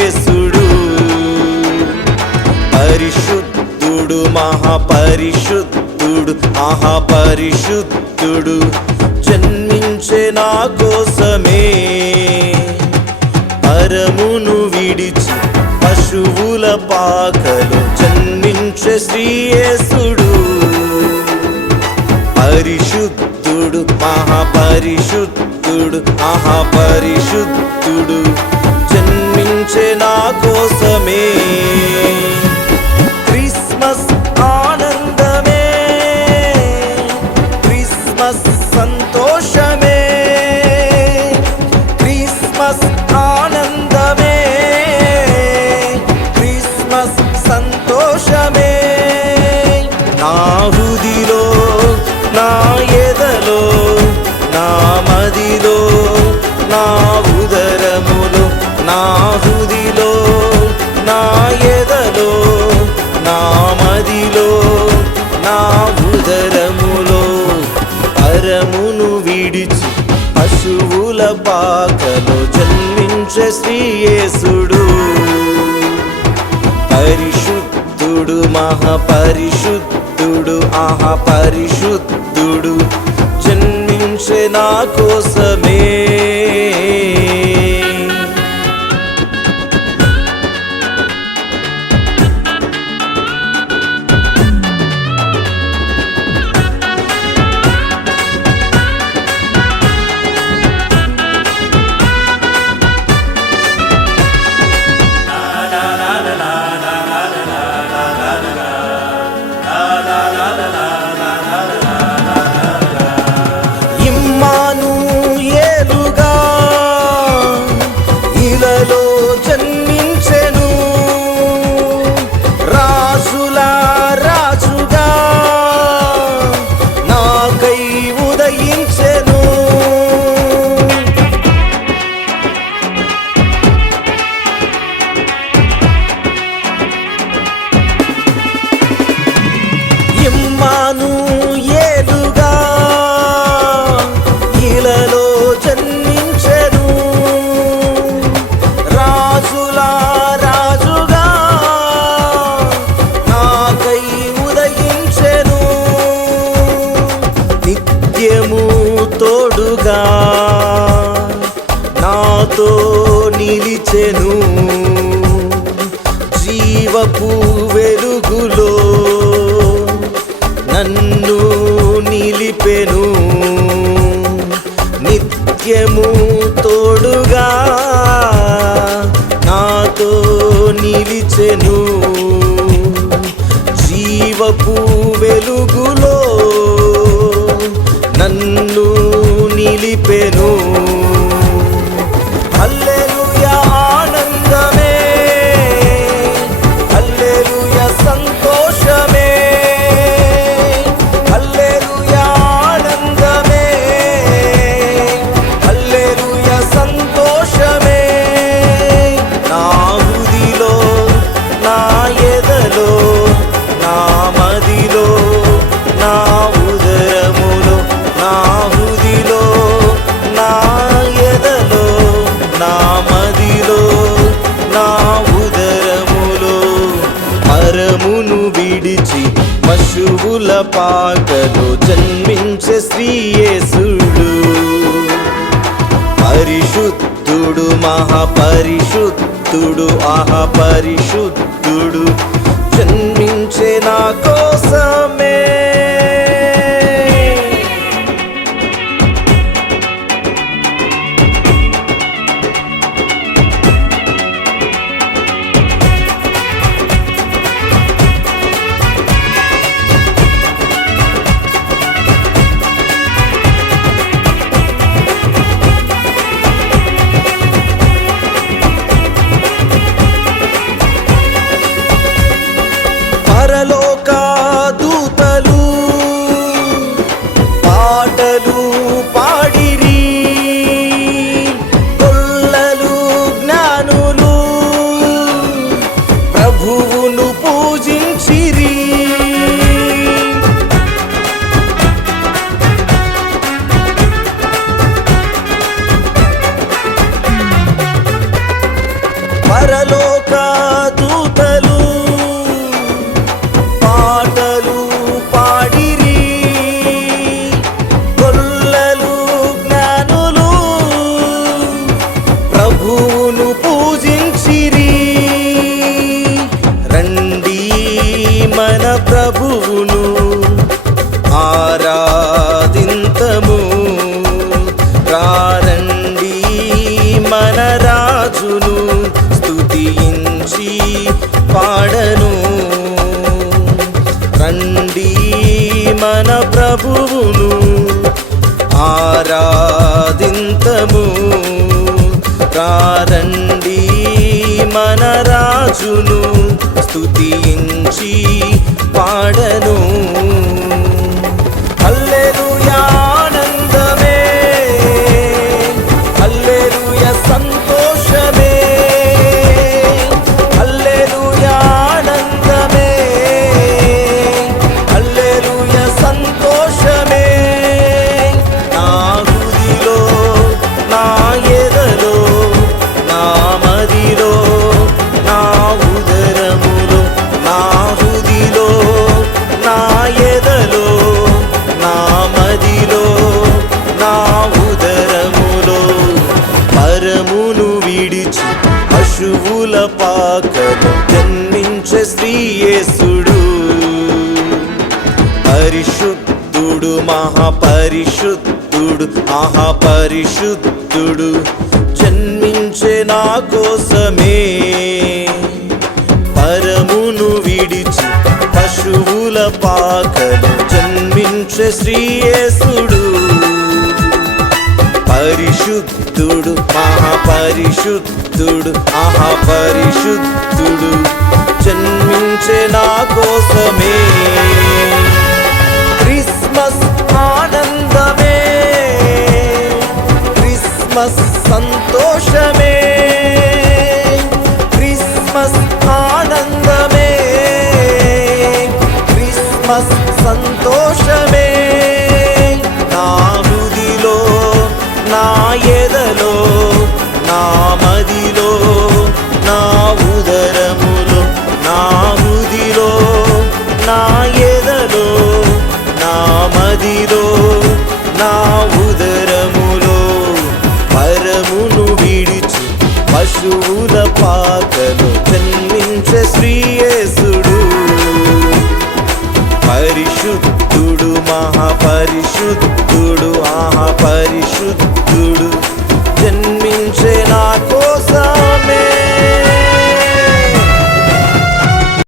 యేసుడు. పరిశుద్ధుడు మహాపరిశుద్ధుడు పరిశుద్ధుడు జన్మించే నా కోసమే. పరమును విడిచి పశువుల పాకలో జన్మించే శ్రీ యేసుడు. పరిశుద్ధుడు మహాపరిశుద్ధుడు పరిశుద్ధుడు జన్మించే నా కోసమే. క్రిస్మస్ ఆనందమే, క్రిస్మస్ సంతోషమే, క్రిస్మస్ ఆనందమే, క్రిస్మస్ సంతోషమే. నా హృదిలో నా ఎదలో నా మదిలో నా ఉదరములో, నా హృదిలో నా ఎదలో నా మదిలో నా ఉదరములో. పరమును విడిచి పశువుల పాకలో జన్మించే శ్రీ యేసుడు. పరిశుద్ధుడు మహాపరిశుద్ధుడు పరిశుద్ధుడు జన్మించే నా కోసమే. ఇమ్మానుయేలుగా ఇలలో జన్మించెను, రాజుల రాజుగా నాకై ఉదయించెను. ఇమ్మానుయేలుగా ఇలలో జన్మించెను, రాజుల రాజుగా నాకై ఉదయించెను. నిత్యము తోడుగా నాతో నిలిచెను, జీవపు వెలుగులో నన్ను నిలిపెను. నిత్యము తోడుగా నాతో నిలిచెను, జీవపు వెలుగులో నన్ను నిలిపెను. హల్లెలూయా ఆనందమే, హల్లెలూయా సంతోషమే, హల్లెలూయా ఆనందమే, హల్లెలూయా సంతోషమే. నా హృదిలో నా ఎదలో నా మదిలో నా ఉదరములో, నా హృదిలో నా ఎదలో నా మదిలో నా ఉదరములో. పరమును విడిచి పశువుల పాకలో జన్మించే శ్రీ యేసుడు. పరిశుద్ధుడు మహాపరిశుద్ధుడు పరిశుద్ధుడు జన్మించే నా కోసమే. పరలోక పరలోక దూతలు పాటలు పాడిరి, గొల్లలు జ్ఞానులు ప్రభువును పూజించిరి. రండి మన ప్రభువును ఆరాధింతము, రండి మన రాజును స్తుతించి పాడను. రండి మన ప్రభువును ఆరాధింతము, రండి మన రాజును స్తుతించి పాడను. హల్లెలూయా ఆనందమే, హల్లెలూయా సంతోషమే, హల్లెలూయా ఆనందమే, హల్లెలూయా సంతోషమే. నా హృదిలో, నా ఎదలో, నా మదిలో, నా ఉదరములో, నా హృదిలో, నా ఎదలో, నా మదిలో, నా ఉదరములో, పరమును విడిచి పశువుల పాకలో జన్మించే శ్రీ యేసుడు. పరిశుద్ధుడు, మహాపరిశుద్ధుడు, మహాపరిశుద్ధుడు జన్మించే నా కోసమే. పరమును విడిచి పశువుల పాకలో జన్మించే శ్రీ యేసుడు. పరిశుద్ధుడు, మహాపరిశుద్ధుడు, మహాపరిశుద్ధుడు జన్మించే నా కోసమే. క్రిస్మస్ ఆనందమే, క్రిస్మస్ సంతోషమే, క్రిస్మస్ ఆనందమే, క్రిస్మస్ సంతోషమే. నా హృదిలో, నా ఎదలో, నా మదిలో, నా ఉదరములో, నా హృదిలో, నా ఎదలో, నా మదిలో, నా ఉదరములో, పరమును విడిచి పశువుల పాకలో జన్మించే శ్రీ